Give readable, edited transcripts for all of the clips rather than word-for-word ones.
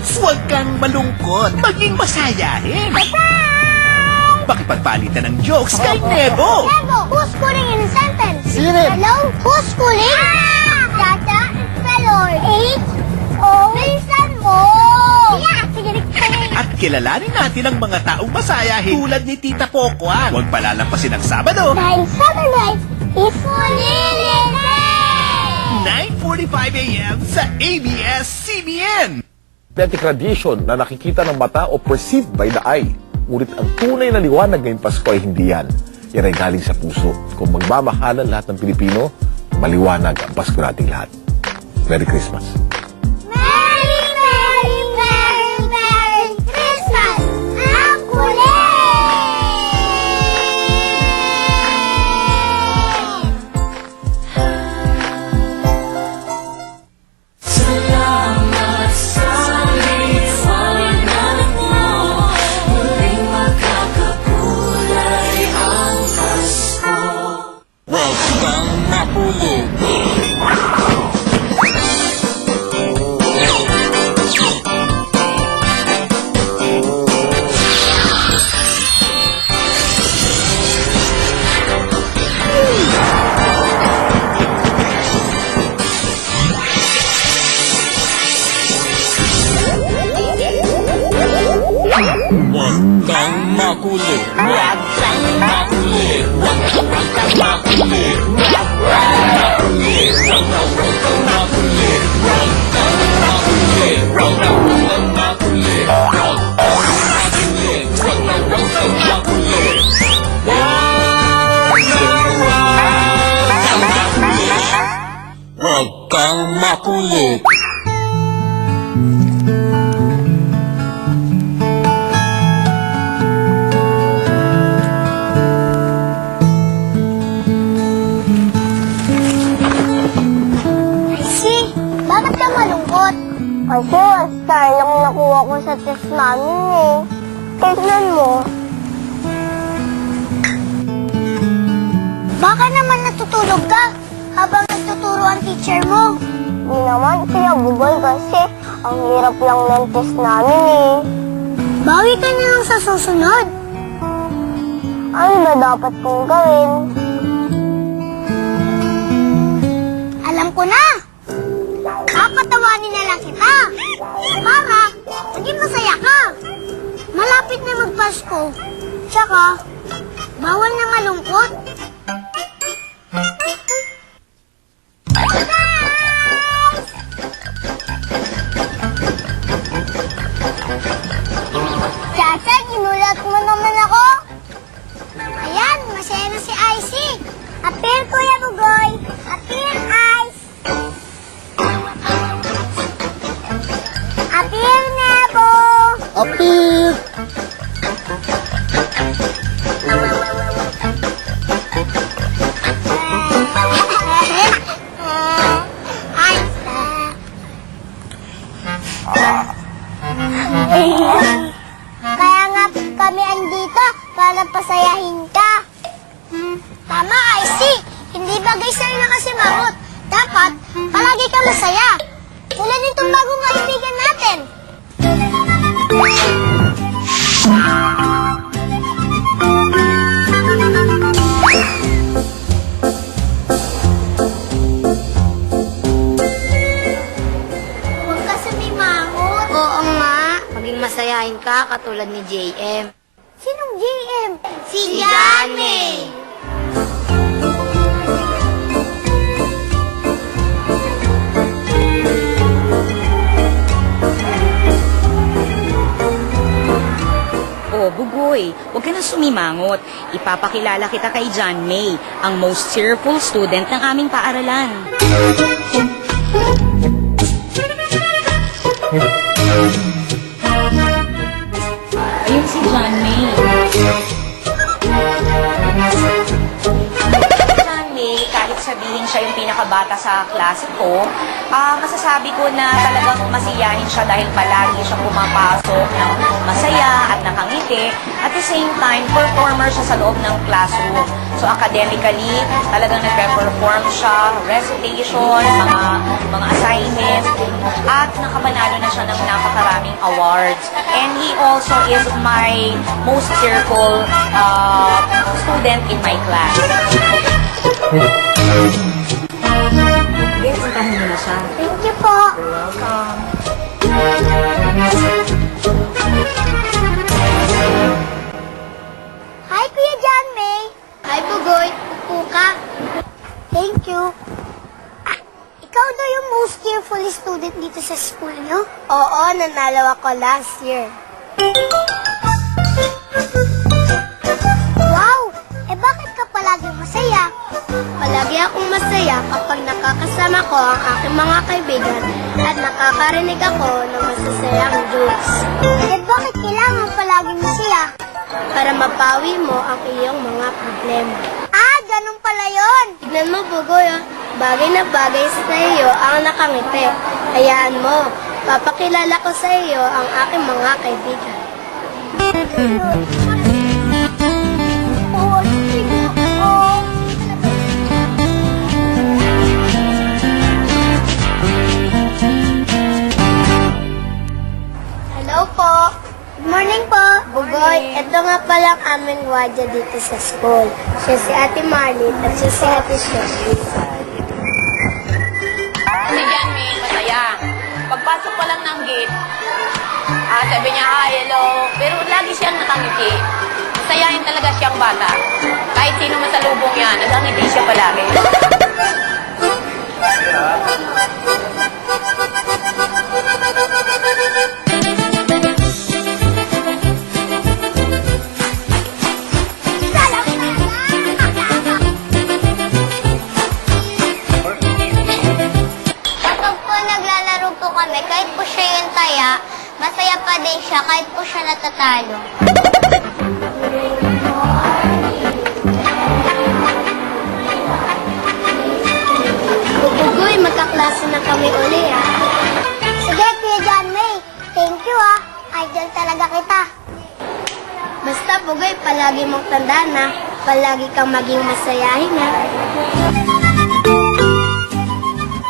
Huwag kang malungkot. Maging masayahin. Pakipagpalitan ng jokes kay Nebo. Nebo, who's schooling in a sentence? Sino? Hello? Who's schooling? Tata, Pelor. Bilisan mo! Yeah, sige, At kilalanin natin ang mga taong masayahin tulad ni Tita Pokwan. Huwag palalampasin ang Sabado. Dahil Saturday is Holiday! 9:45 a.m. sa ABS-CBN. Authentic tradition na nakikita ng mata o perceived by the eye. Ngunit ang tunay na liwanag ngayong Pasko ay hindi yan. Yan ay galing sa puso. Kung magmamahalan lahat ng Pilipino, maliwanag ang Pasko nating lahat. Merry Christmas. Merry, Merry, Merry, Merry Christmas! Ang kulit! Salamat sa liwanag mo, muling magkakakulay ang Pasko. Huwag kang mapulog. Huwag kang makulit. Huwag kang makulit. Huwag kang makulit. Huwag kang makulit. Huwag kang makulit. Huwag kang makulit. Huwag kang makulit. Huwag kang makulit. Huwag kang makulit. Icy, bakit ka malungkot? Kasi star lang nakuha ko sa test namin eh. Tignan mo. Baka naman natutulog ka habang nagtuturo ang teacher mo. Hindi naman, Kuya Bugoy, kasi ang hirap lang ng test namin eh. Bawi ka na lang sa susunod. Ano ba dapat kong gawin? Alam ko na! Papatawanin na lang kita para maging masaya ka. Malapit na magpasko. Tsaka, bawal na malungkot. Chacha, ginulat mo naman ako. Ayan, masaya na si Icy. Appear, Kuya Bugoy. Appear, Ice. Appear, Nebo. Apir! Ice. Kaya nga kami andito para pasayahin ka. Tama, Icy. Hindi bagay sa'yo na kasi mangot. Dapat, palagi ka masaya. Tulad nitong bagong kaibigan natin. Huwag ka sumimangot. Oo nga. Maging masayahin ka katulad ni JM. Sinong JM? Si John May. Oh, Bugoy, huwag ka na sumimangot. Ipapakilala kita kay John May, ang most cheerful student ng aming paaralan. Ayun si John May. John May, kahit sabihin siya yung pinakabata sa klase ko, masasabi ko na talagang masiyahin siya dahil palagi siyang pumapasok ng masaya at nakangiti. At the same time, performer siya sa loob ng classroom. So academically, talagang nagpe-perform siya, recitation, mga assignments. At at nakapanalo na siya ng napakaraming awards. And he also is my most cheerful student in my class. Yes, puntahan mo na siya. Thank you po. Welcome. Hi, Kuya John May. Hi, Bugoy. Upo ka. Thank you. Ikaw daw yung most cheerful student dito sa school niyo? Oo, nanalo ako last year. Wow! Eh bakit ka palaging masaya? Palagi akong masaya kapag nakakasama ko ang aking mga kaibigan at nakakarinig ako ng masasayang jokes. Eh bakit kailangan palaging masaya? Para mapawi mo ang iyong mga problema. Ah, ganun pala yun! Tignan mo, Bugoy, ah. Bagay na bagay sa iyo ang nakangiti. Hayaan mo, papakilala ko sa iyo ang aking mga kaibigan. Hello po. Good morning po. Bugoy, ito nga palang aming gwardiya dito sa school. Siya si Ate Marlene at siya si Ate Sophie. Si John May, masaya. Pagpasok pa lang ng gate, sabi niya, hi, hello. Pero lagi siyang nakangiti. Masayahin talaga siyang bata. Kahit sino masalubong yan, nakangiti siya palagi. Kapag po naglalaro po kami, kahit po siya yung taya, masaya pa din siya kahit po siya natatalo. Bugoy, magkaklase na kami uli Sige, Kuya John May. Thank you Idol talaga kita. Basta, Bugoy, palagi mong tandaan na palagi kang maging masayahin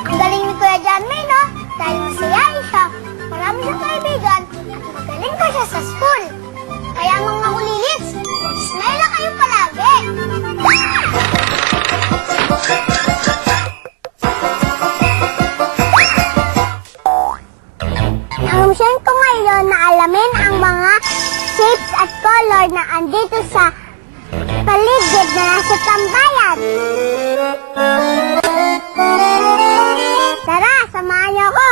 Ang galing ni Kuya John May, no? Dahil masayahin siya, marami siyang kaibigan, at magaling pa siya sa school. Kaya mga ulilits, smile na kayo palagi. Ang mission ko ngayon na alamin ang mga shapes at color na andito sa paligid na nasa tambayan. Tara, samahan niyo ako.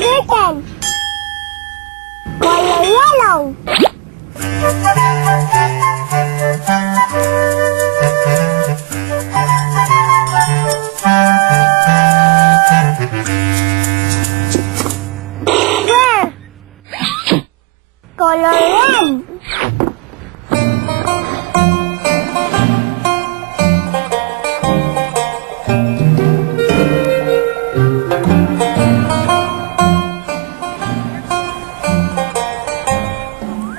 Curtain. Color yellow. Square. Color red.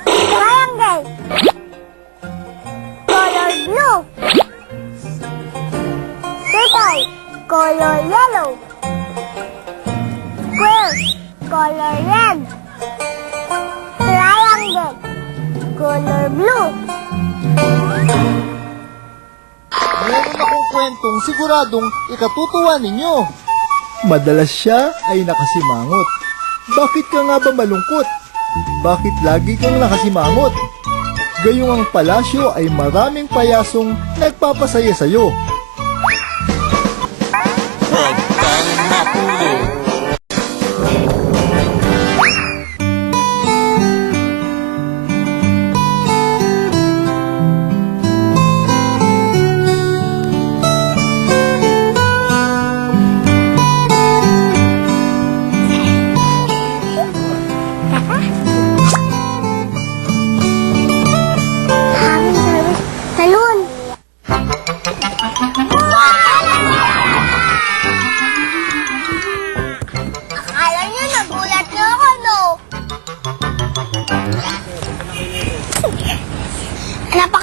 Triangle. Color blue. Circle. Color yellow. Square. Color red. Triangle. Color blue. Meron akong kwentong siguradong ikatutuwa ninyo. Madalas siya ay nakasimangot. Bakit ka nga ba malungkot? Bakit lagi kang nakasimangot? Gayong ang palasyo ay maraming payasong nagpapasaya sa'yo. Huwag kang makulit.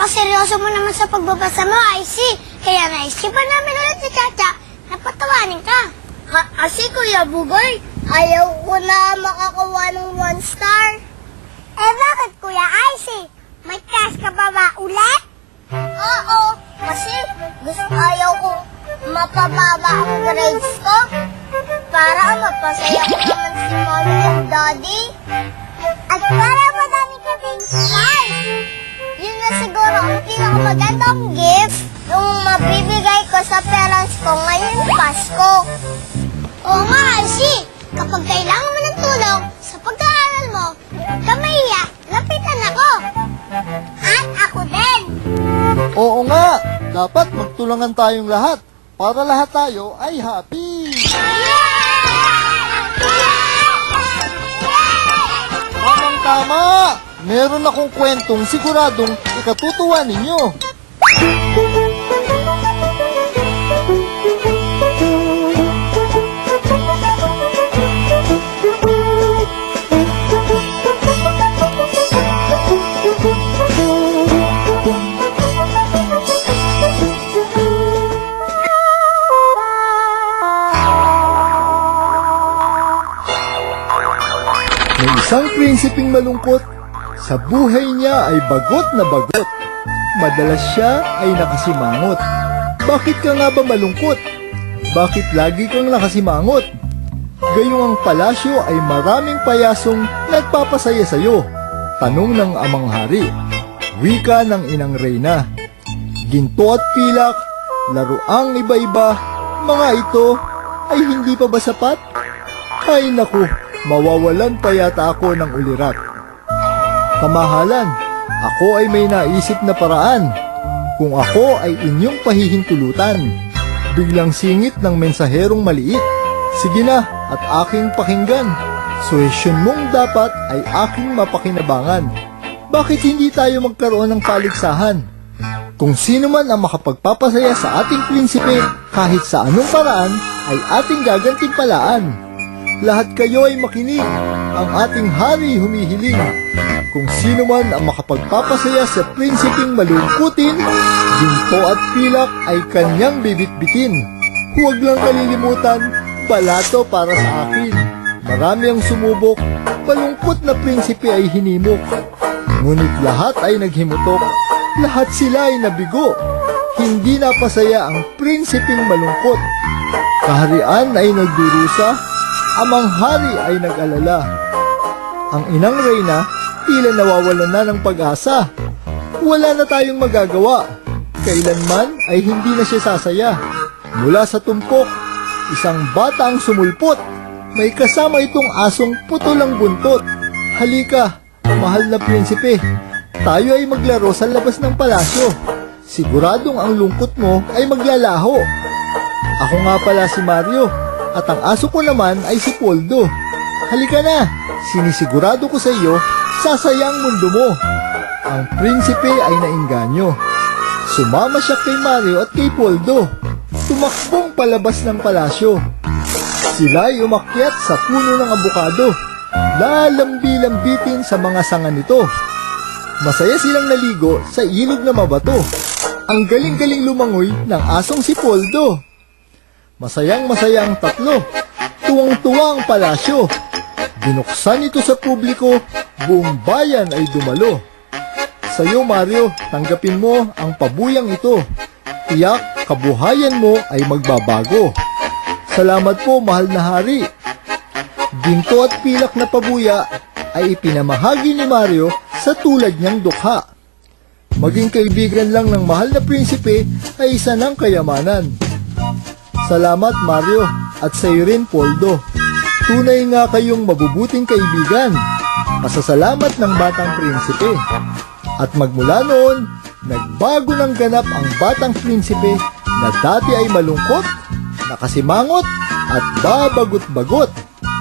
Napakaseryoso mo naman sa pagbabasa mo, Icy. Kaya naisipan namin ulit si Chacha na patawanin ka. Kasi Kuya Bugoy, ayaw ko na makakuha ng 1 star. Eh bakit Kuya Icy? May test ka pa ba ulit? Oo, kasi ayaw ko mapababa ang grades ko. Para mapasaya ko naman si Mommy and Daddy. At para madami ka ding smile. Yun na siguro ang pinakamagandang gift yung mabibigay ko sa parents ko ngayong Pasko. Oo nga, Icy. Kapag kailangan mo ng tulong sa pag-aaral mo, huwag ka mahiya, lapitan ako. At ako din. Oo nga, dapat magtulungan tayong lahat para lahat tayo ay happy. Tamang-tama! Meron akong kwentong siguradong ikatutuwa ninyo. May isang prinsipeng malungkot. Sa buhay niya ay bagot na bagot. Madalas siya ay nakasimangot. Bakit ka nga ba malungkot? Bakit lagi kang nakasimangot? Gayong ang palasyo ay maraming payasong nagpapasaya sa'yo. Tanong ng amang hari. Wika ng inang reyna. Ginto at pilak, laruang iba-iba, mga ito ay hindi pa ba sapat? Ay naku, mawawalan pa yata ako ng ulirat. Kamahalan, ako ay may naisip na paraan. Kung ako ay inyong pahihintulutan, biglang singit ng mensaherong maliit. Sige na at aking pakinggan. Suhesyon mong dapat ay aking mapakinabangan. Bakit hindi tayo magkaroon ng paligsahan? Kung sino man ang makapagpapasaya sa ating prinsipe, kahit sa anong paraan, ay ating gagantimpalaan. Lahat kayo ay makinig, ang ating hari humihiling. Kung sino man ang makapagpapasaya sa prinsipeng malungkutin, ginto at pilak ay kanyang bibitbitin. Huwag lang kalilimutan, balato para sa akin. Marami ang sumubok, malungkot na prinsipe ay hinimok. Ngunit lahat ay naghimutok, lahat sila ay nabigo. Hindi napasaya ang prinsipeng malungkot. Kaharian ay nagdurusa, amang hari ay nag-alala. Ang inang reyna, tila nawawalan na ng pag-asa. Wala na tayong magagawa. Kailanman ay hindi na siya sasaya. Mula sa tumpok, isang bata ang sumulpot. May kasama itong asong putol ang buntot. Halika, mahal na prinsipe. Tayo ay maglaro sa labas ng palasyo. Siguradong ang lungkot mo ay maglalaho. Ako nga pala si Mario, at ang aso ko naman ay si Poldo. Halika na, sinisigurado ko sa iyo, sasaya ang mundo mo. Ang prinsipe ay nainganyo. Sumama siya kay Mario at kay Poldo. Tumakbong palabas ng palasyo. Sila ay umakyat sa puno ng abukado. Lalambi-lambitin sa mga sanga nito. Masaya silang naligo sa ilog na mabato. Ang galing-galing lumangoy ng asong si Poldo. Masayang-masaya ang tatlo. Tuwang-tuwa ang palasyo. Binuksan ito sa publiko, buong bayan ay dumalo. Sa'yo Mario, tanggapin mo ang pabuyang ito. Tiyak, kabuhayan mo ay magbabago. Salamat po mahal na hari. Ginto at pilak na pabuya ay ipinamahagi ni Mario sa tulad niyang dukha. Maging kaibigan lang ng mahal na prinsipe ay isa ng kayamanan. Salamat Mario at sa iyo rin Poldo. Tunay nga kayong mabubuting kaibigan. Pasasalamat ng batang prinsipe. At magmula noon, nagbago ng ganap ang batang prinsipe na dati ay malungkot, nakasimangot at babagot-bagot.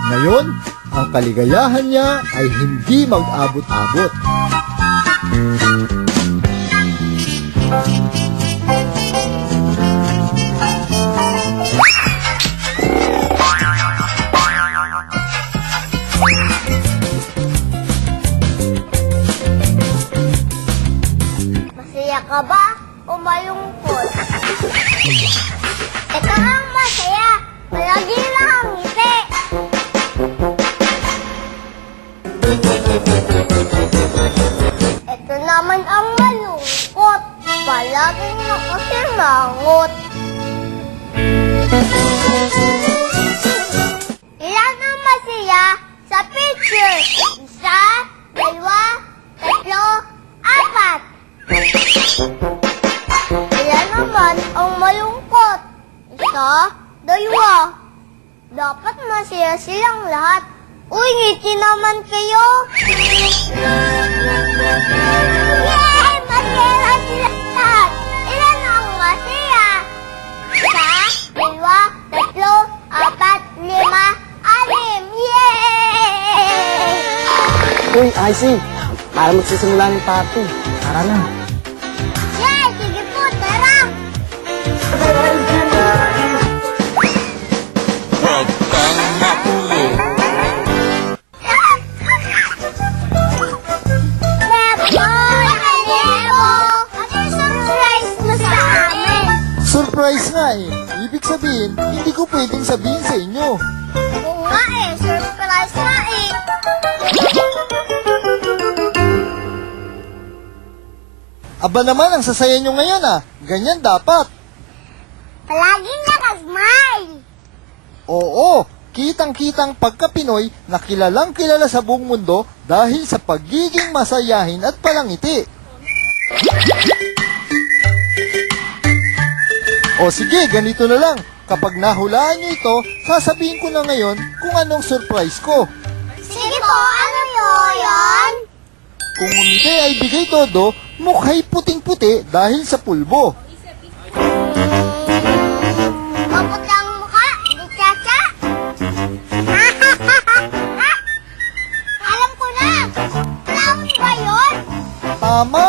Ngayon, ang kaligayahan niya ay hindi mag-abot-abot. Masaya ka ba o malungkot? Ito ang masaya. Palagi lang ang ngiti. Ito naman ang malungkot. Palaging nakasimangot. Ilan ang masaya sa picture? Isa, dalawa, tatlo, apat. Ilan naman ang malungkot? Isa, dalawa. Dapat masaya silang lahat. Uy, ngiti naman kayo. Yay! Masaya sila lahat. Ilan ang masaya? Isa, dalawa, tatlo, apat, lima, anim. Yay! Uy, Icy, para magsisimula ng party. Tara na. Yay! Sige po, tara! Huwag kang makulong. Surprise mo sa amin! Surprise nga eh. Ibig sabihin, hindi ko pwedeng sabihin sa inyo. Oo nga eh, surprise nga eh. Aba naman, ang sasaya nyo ngayon ah. Ganyan dapat. Palaging nakasmile. Oo, kitang-kitang pagka-Pinoy na kilalang kilala sa buong mundo dahil sa pagiging masayahin at palangiti. O sige, ganito na lang. Kapag nahulaan nyo ito, sasabihin ko na ngayon kung anong surprise ko. Sige po, ano yun? Kung umiti ay bigay todo, mukha'y puting-puti dahil sa pulbo. Maputi ang mukha, di Chacha. Alam ko na! Clown ba yun? Tama!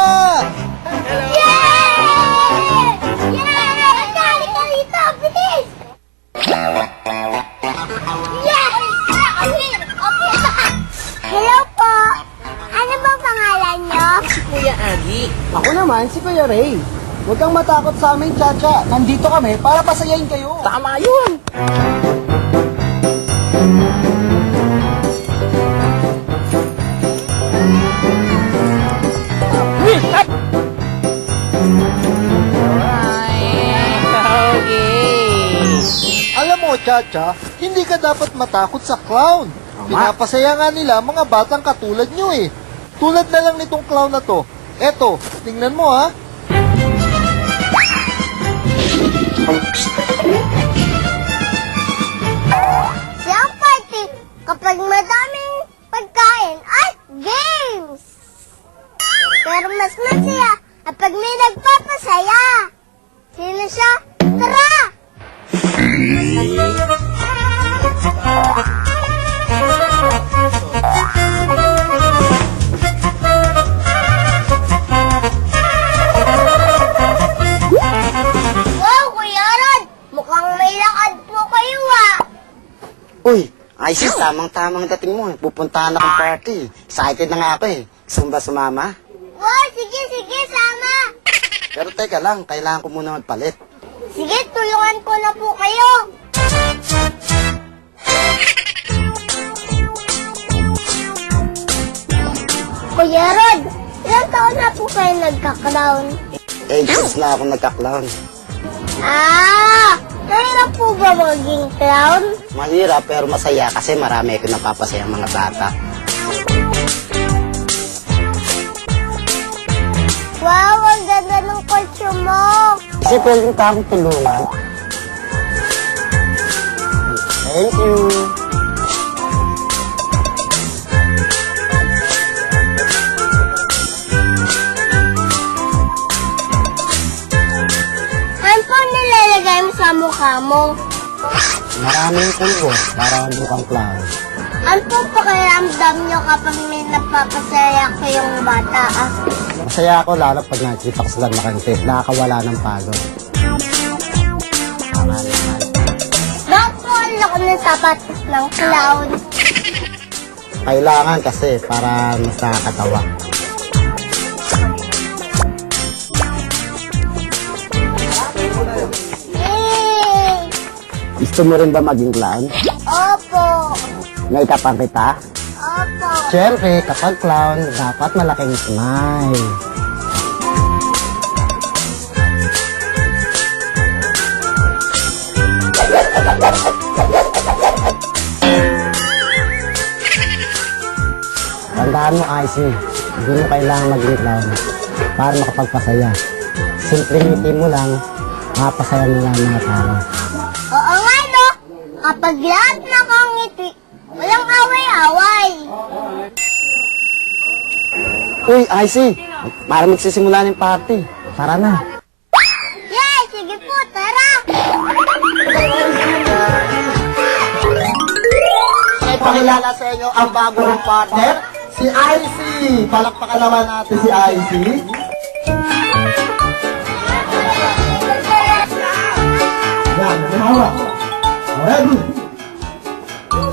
Yay! Yay! Dali ka rito, bilis! Yes! Hello po! Ano bang pangalan nyo? Kuya Agi. Ako naman, si Kuya Ray. Huwag kang matakot sa amin, Chacha. Nandito kami para pasayahin kayo. Tama yun. Alam mo, Chacha, hindi ka dapat matakot sa clown. Pinapasaya nga nila mga batang katulad nyo eh. Tulad na lang nitong clown na to. Eto, tingnan mo ha. Siyang party kapag madaming pagkain at games. Pero mas masaya kapag may nagpapasaya. Sino siya? Tara! Wow, Kuya Rod! Mukhang may lakad po kayo ah! Uy, Icy, tamang-tamang dating mo. Pupuntahan akong party. Excited na nga ako eh. Gusto mo ba sumama? Wow, sige, sama! Pero teka lang, kailangan ko muna magpalit. Sige, tulungan ko na po kayo! Kuya Rod, ilang taon na po kayo nagka-clown? Ages na ako nagka-clown. Mahirap po ba maging clown? Mahirap pero masaya kasi marami ako napapasaya mga bata. Wow, ang ganda ng costume mo! Kasi pwedeng ka akong tulungan. Thank you. Ano po nilalagay mo sa mukha mo? Maraming pulbo para mukhang clown. Ano po pakiramdam nyo kapag may napapasaya kayong bata? Masaya ako lalo pag nakikita ko sila makangiti. Nakakawala ng pagod. Bakit po ang laki ng sapat ng clown? Kailangan kasi para mas nakakatawa. Gusto mo rin ba maging clown? Opo. Naitapang kita? Opo. Siyempre, kapag clown, dapat malaking smile. Tandaan mo, Icy, hindi mo kailangan maging clown para makapagpasaya. Simple ngiti mo lang, mapasaya mo lang ang mga tao. Oo nga, no? Kapag lahat nakangiti, walang away-away. Uy, Icy, para magsisimula ng party. Tara na. Yay! Sige po, tara! Ipakilala sa inyo ang bagong partner, si Icy. Palakpakan naman natin si Icy. Yan, may hawak. Ready? Go,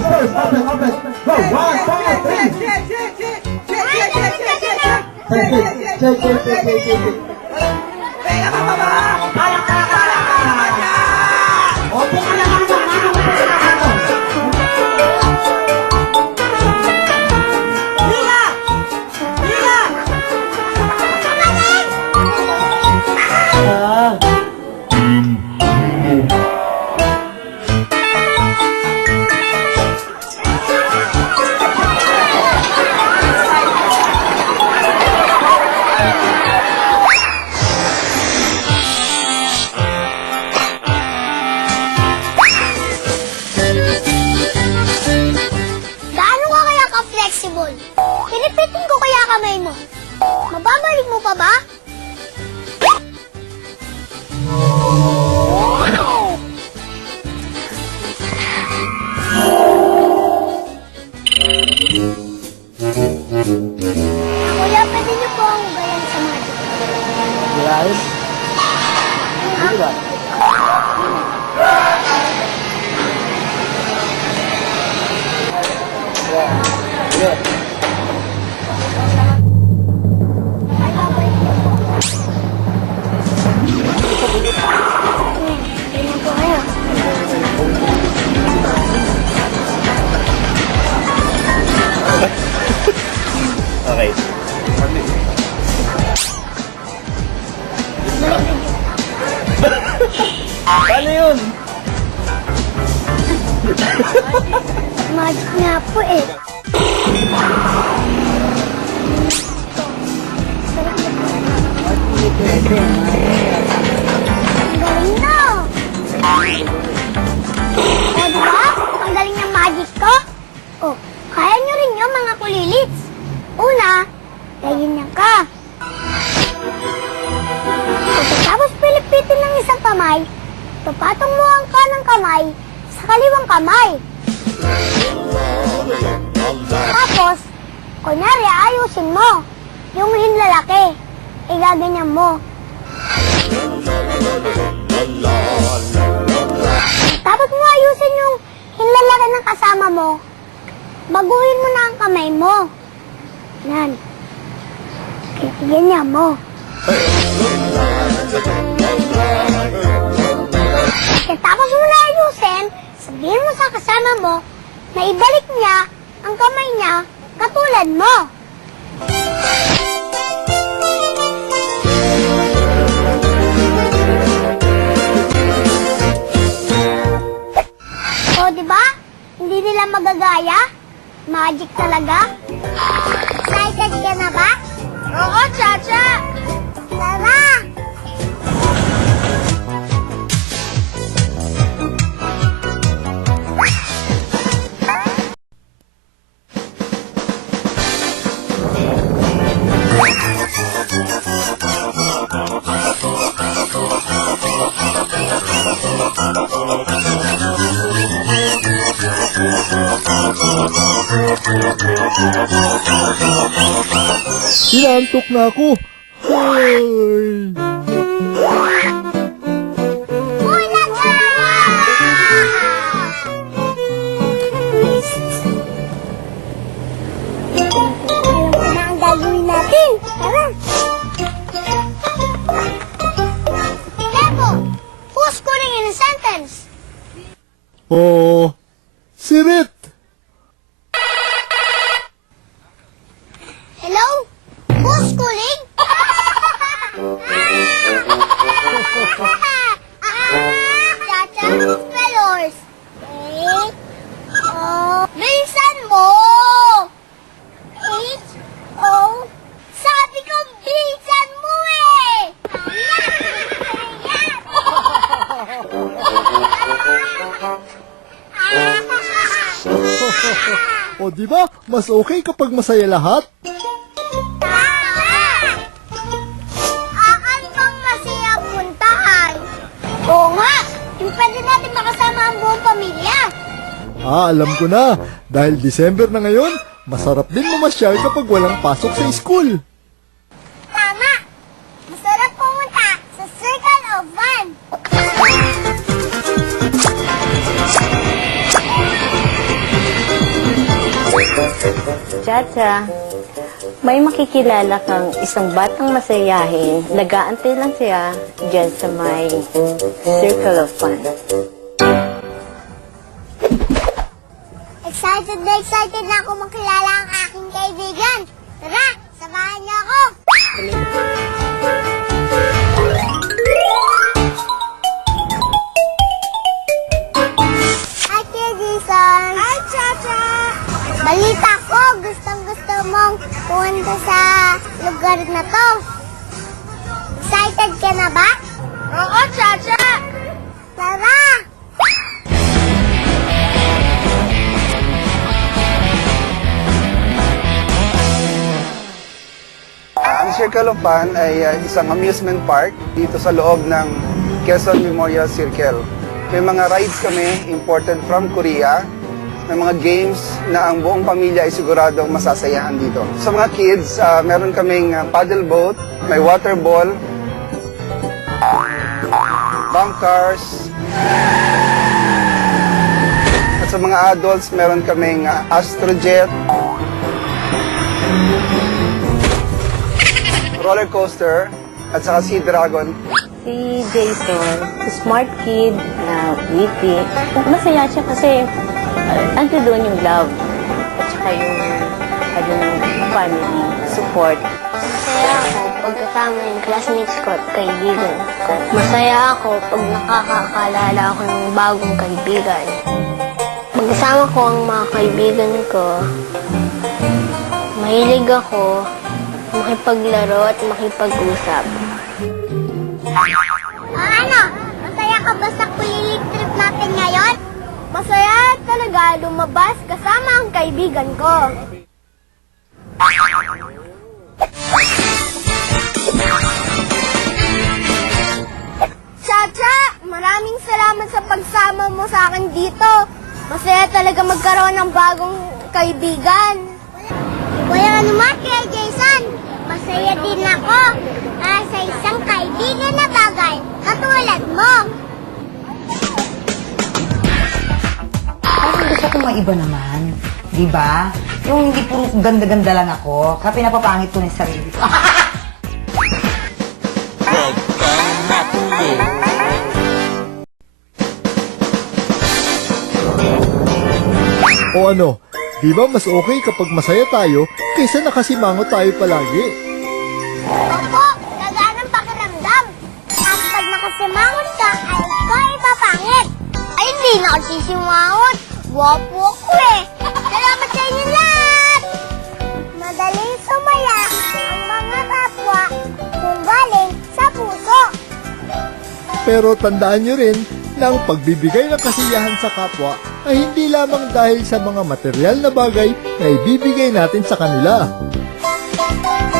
first, open. Go, 1, 2, 3. Shake. Gaano ka kaya ka-flexible? Pinipitin ko kaya kamay mo. Mababalik mo pa ba? Kuya, pwede niyo po ang ugayan sa magic. Guys, hindi ba? Tingnan po kayo. Okay. Paano yun? Magic nga po eh. Ang galing na! O, diba? Ang galing ng magic ko. O, kaya nyo rin yun, mga kulilits. Una, ganyan ka. Pagkatapos pilipitin ng isang kamay, tupatong mo ang kanang kamay sa kaliwang kamay. Tapos, kunyari ayusin mo. Yung hinlalaki, igaganyan mo. Tapos mo ayusin yung hinlalaki ng kasama mo, baguhin mo na ang kamay mo. Yan. Ganyan mo. Tapos mo na ayusin, sabihin mo sa kasama mo na ibalik niya ang kamay niya katulad mo. O, diba? Hindi nila magagaya? Magic talaga? Excited ka na ba? Oo, Chacha! Tara! Inaantok na ako. Ay. Bulaga! Alam ko na ang gagawin natin. Tara! Lego, who's calling in a sentence? Oh, si Rit. Hello? Who's calling? Chacha, spellers. Bilisan mo! H-O. Sabi ko, bilisan mo eh! O di ba? Mas okay kapag masaya lahat. Aan bang masaya puntahan? Oo nga! Yung pwede natin makasama ang buong pamilya. Alam ko na. Dahil December na ngayon, masarap din mamasyal kapag walang pasok sa school. Tama! Masarap pumunta sa Circle of Fun. Chacha, may makikilala kang isang batang masayahin. Nag-aantay lang siya dyan sa may Circle of Fun. Excited na ako makilala ang aking kaibigan. Tara, samahan niyo ako. Hi, Kuya Jason. Hi, Chacha. Balita ko, gustong-gusto mong pumunta sa lugar na to. Excited ka na ba? Oo, Chacha. Tara. Ang Circle of Fun ay isang amusement park dito sa loob ng Quezon Memorial Circle. May mga rides kami imported from Korea. May mga games na ang buong pamilya ay siguradong masasayahan dito. Sa mga kids, meron kaming paddle boat, may water ball, bank cars. At sa mga adults, meron kaming astrojet, roller coaster, at saka Sea Dragon. Si Jason, smart kid, na witty. Masaya siya kasi ando doon yung love at saka yung family support. Masaya ako pag kasama yung classmates ko at kaibigan ko. Masaya ako pag nakakakalala ako ng bagong kaibigan. Pag kasama ko ang mga kaibigan ko, mahilig ako makipaglaro at makipag-usap. Ano? Masaya ka ba sa kulilit trip natin ngayon? Masaya talaga lumabas kasama ang kaibigan ko. Chacha, maraming salamat sa pagsama mo sa akin dito. Masaya talaga magkaroon ng bagong kaibigan. Wala naman kaya Jason. Masaya din ako sa isang kaibigan na bagay katulad mo. Parang gusto ko maiba naman. Di ba? Yung hindi puro ganda-ganda lang ako, kaya pinapapangit ko na yung sarili ko. Huwag kang mapulot. O ano, di ba mas okay kapag masaya tayo kaysa nakasimangot tayo palagi? Opo, gagaan ang pakiramdam. At pag nakasimangot ka, ay ikaw ipapangit. Ay, hindi na ako sisimangot. Guwapo ako eh. Salamat sa inyo lahat! Madaling sumaya ang mga kapwa kung galing sa puso. Pero tandaan nyo rin na ang pagbibigay ng kasiyahan sa kapwa ay hindi lamang dahil sa mga material na bagay na ibibigay natin sa kanila.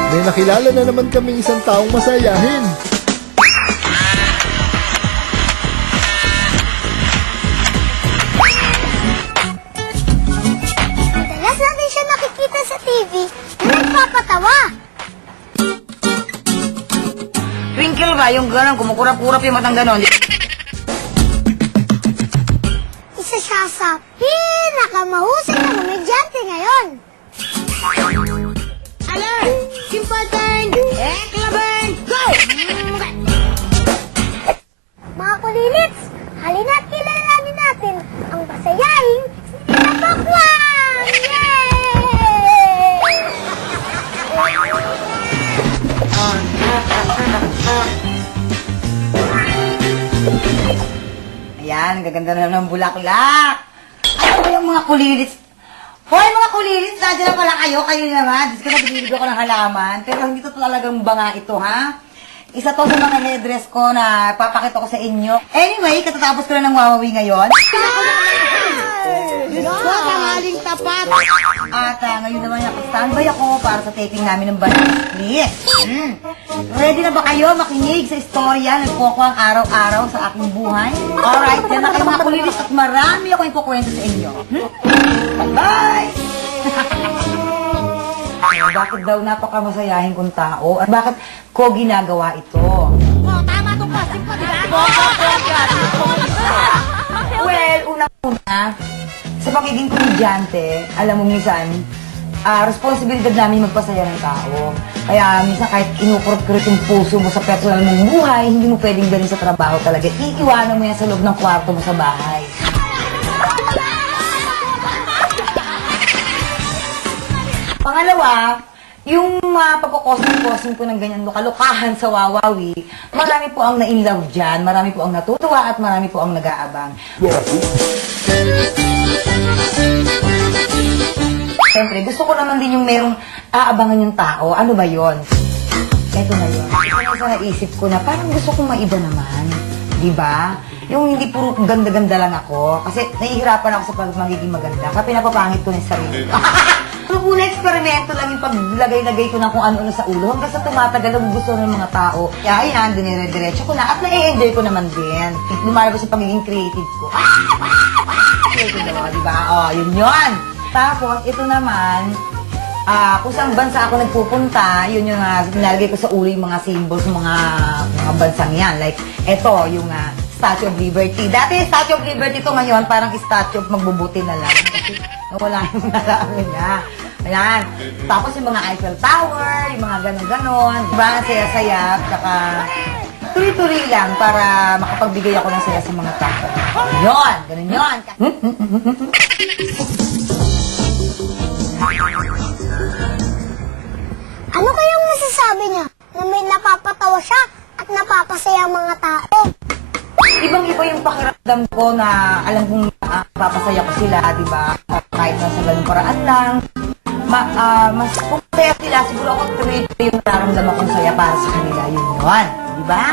May nakilala na naman kaming isang taong masayahin. Madalas natin siya nakikita sa TV na nagpapatawa. Twinkle ba? Yung gano'n, kumukurap-kurap yung matang gano'n. Isa siya sa pinakamahusay na komedyante ngayon. Alert! Simple turn! Eklaburn! Go! Mga kulilits, halina't kilalanin natin ang Ayan, gaganda na ng bulaklak. Ano ba yung mga kulilis? Hoy, mga kulilis, nandiyan na pala kayo. Kayo naman. Diyos ko na binibig ako ng halaman. Pero hindi to talagang banga ito, ha? Isa to sa mga headdress ko na papakita ko sa inyo. Anyway, katatapos ko na ng wawawi ngayon. Diyos ko, tanghaling tapat. At ngayon naman standby ako para sa taping namin ng Banana Split. Ready na ba kayo makinig sa istorya ng Coco ang araw-araw sa aking buhay? Alright, yan na kayo mga kulilis at marami ako ikukwento sa inyo. Bye-bye! Bakit daw napakamasayahin kong tao? At bakit ko ginagawa ito? Tama itong plastic mo, di ba? Well, unang-una, sa pagiging komedyante, alam mo minsan, responsibilidad namin magpasaya ng tao. Kaya minsan kahit inukurot-kurot yung puso mo sa personal mong buhay, hindi mo pwedeng galing sa trabaho talaga. Iiwanan mo yan sa loob ng kwarto mo sa bahay. Pangalawa, yung pagkukosing-kosing ko ng ganyan lukalukahan sa Wawawi, marami po ang na-inlove dyan, marami po ang natutuwa at marami po ang nag-aabang. Siyempre, gusto ko naman din yung merong aabangan yung tao. Ano ba yon? Ito na yun. Ito na naisip ko na parang gusto kong maiba naman. Diba? Yung hindi puro ganda-ganda lang ako. Kasi nahihirapan ako sa magiging maganda. Kaya pinapapangit ko na yung sarili. Ang una eksperimento lang yung paglagay-lagay ko ng kung ano-ano sa ulo. Hanggang sa tumatagal ang gusto ng mga tao. Kaya ayan, dinire-diretso ko na. At na-enjoy ko naman din. Lumalabas yung pagiging creative ko. Creative na diba? O, yun. Tapos, ito naman, kung saan bansa ako nagpupunta, yun yung nilalagay ko sa ulo yung mga symbols, mga bansang yan. Like, ito, yung Statue of Liberty. Dati, Statue of Liberty to ngayon, parang Statue of Magbubuti na lang. Kasi nawala yung nalaman niya. Ayan. Tapos yung mga Eiffel Tower, yung mga ganon-ganon. Diba, saya-saya, tsaka tuloy-tuloy lang para makapagbigay ako ng saya sa mga tao. Yun, ganun yun. Ano kayang masasabi niya na may napapatawa siya at napapasaya ang mga tao? Ibang-iba yung pakiramdam ko na alam kong papasaya ko sila, di ba? Kahit na sa ganung paraan lang. Mas kung masaya sila, siguro ako tuloy yung nararamdaman kong saya para sa kanila. Yun, di ba?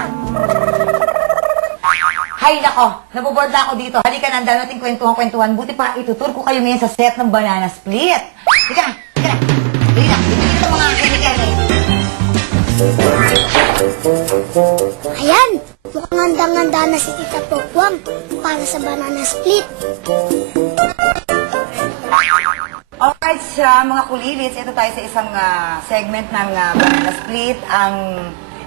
Hay nako, naboboard na ako dito. Halika na, ang dami nating kwentuhan. Buti pa, itutur ko kayo ngayon sa set ng Banana Split. Halika na. Dito mga kaibigan eh. Ayan, mukhang handang-handa na si Tita Pokwang para sa Banana Split. Alright, sa mga kulilits, ito tayo sa isang segment ng Banana Split. Ang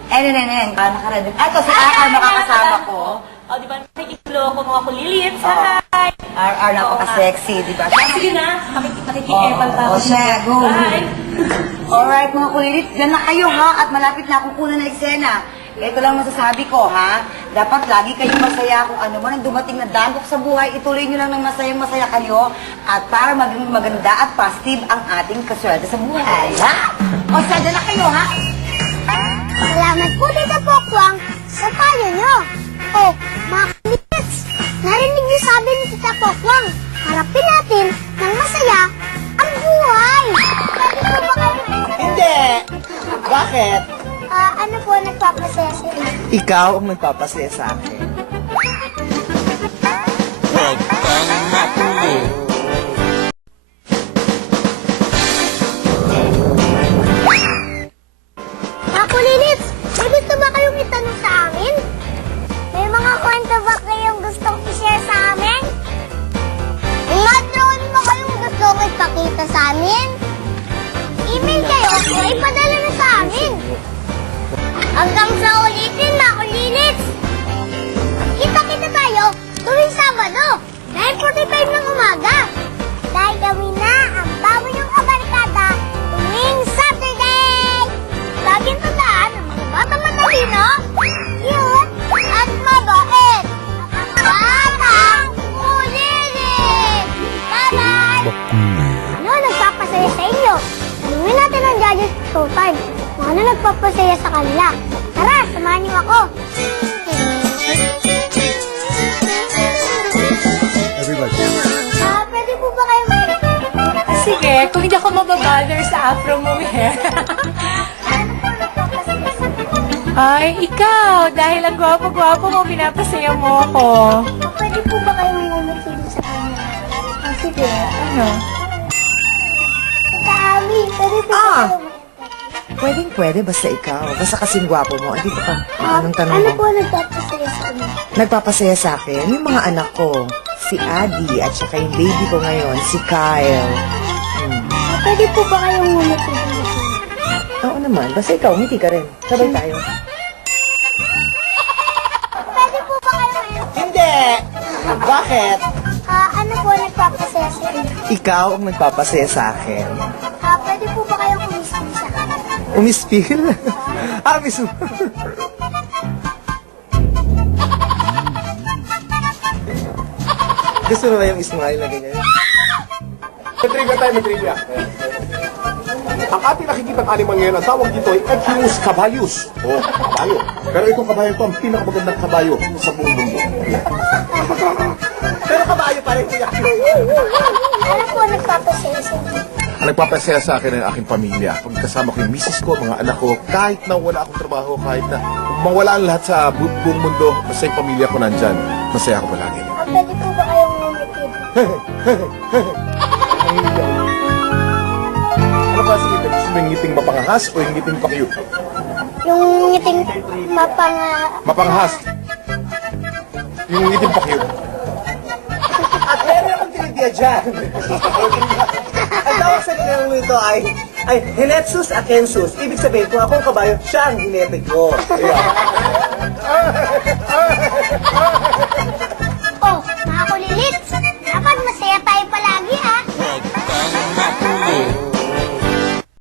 NNNN, nakaready. Ito, si RR makakasama ko. O, di ba, nakikilo ko mga kulilits. Hi! RR, napaka-sexy, di ba? Sige na, makikipal pa O siya, go! Alright, mga kulilits, dyan na kayo ha, at malapit na akong kuna na eksena. Ito lang masasabi ko ha, dapat lagi kayong masaya kung ano man ang dumating na dagok sa buhay, ituloy nyo lang ng masayang-masaya kayo at para maging maganda at positive ang ating kaswerte sa buhay, ha? O siya, dyan na kayo ha? Salamat po, Tita Pokwang, sa payo niyo. Oh, mga kulits, narinig niyo sabi ni Tita Pokwang, harapin natin ng masaya ang buhay. Pwede po ba kayo? Hindi! Bakit? Ano po nagpapasaya sa inyo? Ikaw ang nagpapasaya sa akin. Huwag kang mapulog. Mga kulits, may gusto ba kayong itanong sa amin? May mga kwento ba kayong gustong i-share sa amin? Mga drone mo kayong gustong ipakita sa amin? Email kayo o ipadala na sa amin. Hanggang sa ulitin, mga kulits! Kita-kita tayo tuwing Sabado, 9:45 ng umaga. Dahil gawin na ang bago niyong kabarkada tuwing Saturday! Laging tandaan ang mga batang matalino, cute, at mabait. Batang Kulilit! Bye-bye! Ano nagpapasaya sa inyo? Tanungin natin ang Judges Showtime. Mga Ano nagpapasaya sa kanila? Tara, samahan niyo ako. Pwede po ba kayo Sige, kung hindi ako mababother sa afro mong hair. Ay, ikaw, dahil ang gwapo-gwapo mo, pinapasaya mo ako. Pwede po ba kayo ngumiti sa kanya? Sige, ano? Tita Ami, pwede po ba kayo Pwede, basta ikaw. Basta kasing gwapo mo. Andi ka pa. Anong tanong Ano mo? po nagpapasaya sa kanya? Nagpapasaya sa akin, yung mga anak ko. Si Adi at saka yung baby ko ngayon, si Kyle. Pwede po ba kayong ngumiti Oo naman, basta ikaw, ngiti ka rin. Sabay tayo. Pwede po ba kayo Hindi! Bakit? Ano po nagpapasaya sa kanya? Ikaw ang nagpapasaya sa akin. Pwede po ba kayong kumispil sa kanya? Umispil? Miss mo. Gusto mo ba yung smile na ganyan? May trivia. Ang ating nakikitang animal ngayon, ang tawag dito ay Equus caballos o kabayo. Pero itong kabayo ito ang pinakamagandang kabayo sa buong mundo. Pero kabayo pa rin kuya. Ano po nagpapasaya sa kanya? Ang nagpapasaya sa akin ay ang aking pamilya. Pag kasama ko yung misis ko, mga anak ko, kahit na wala akong trabaho, kahit na mawala ang lahat sa buong mundo, basta yung pamilya ko nandyan, masaya ako palagi. Pwede po ba kayong ngumiti? Ano ba sa ngiting? Gusto mo yung ngiting mapangahas o yung ngiting pa-cute? Yung ngiting Mapangahas. Yung ngiting pa-cute. At meron akong trivia dyan. Ang tawag sa kinang nito ay Hinetsus at Hensus. Ibig sabihin, kung akong kabayo, siya ang hinete ko. Yeah.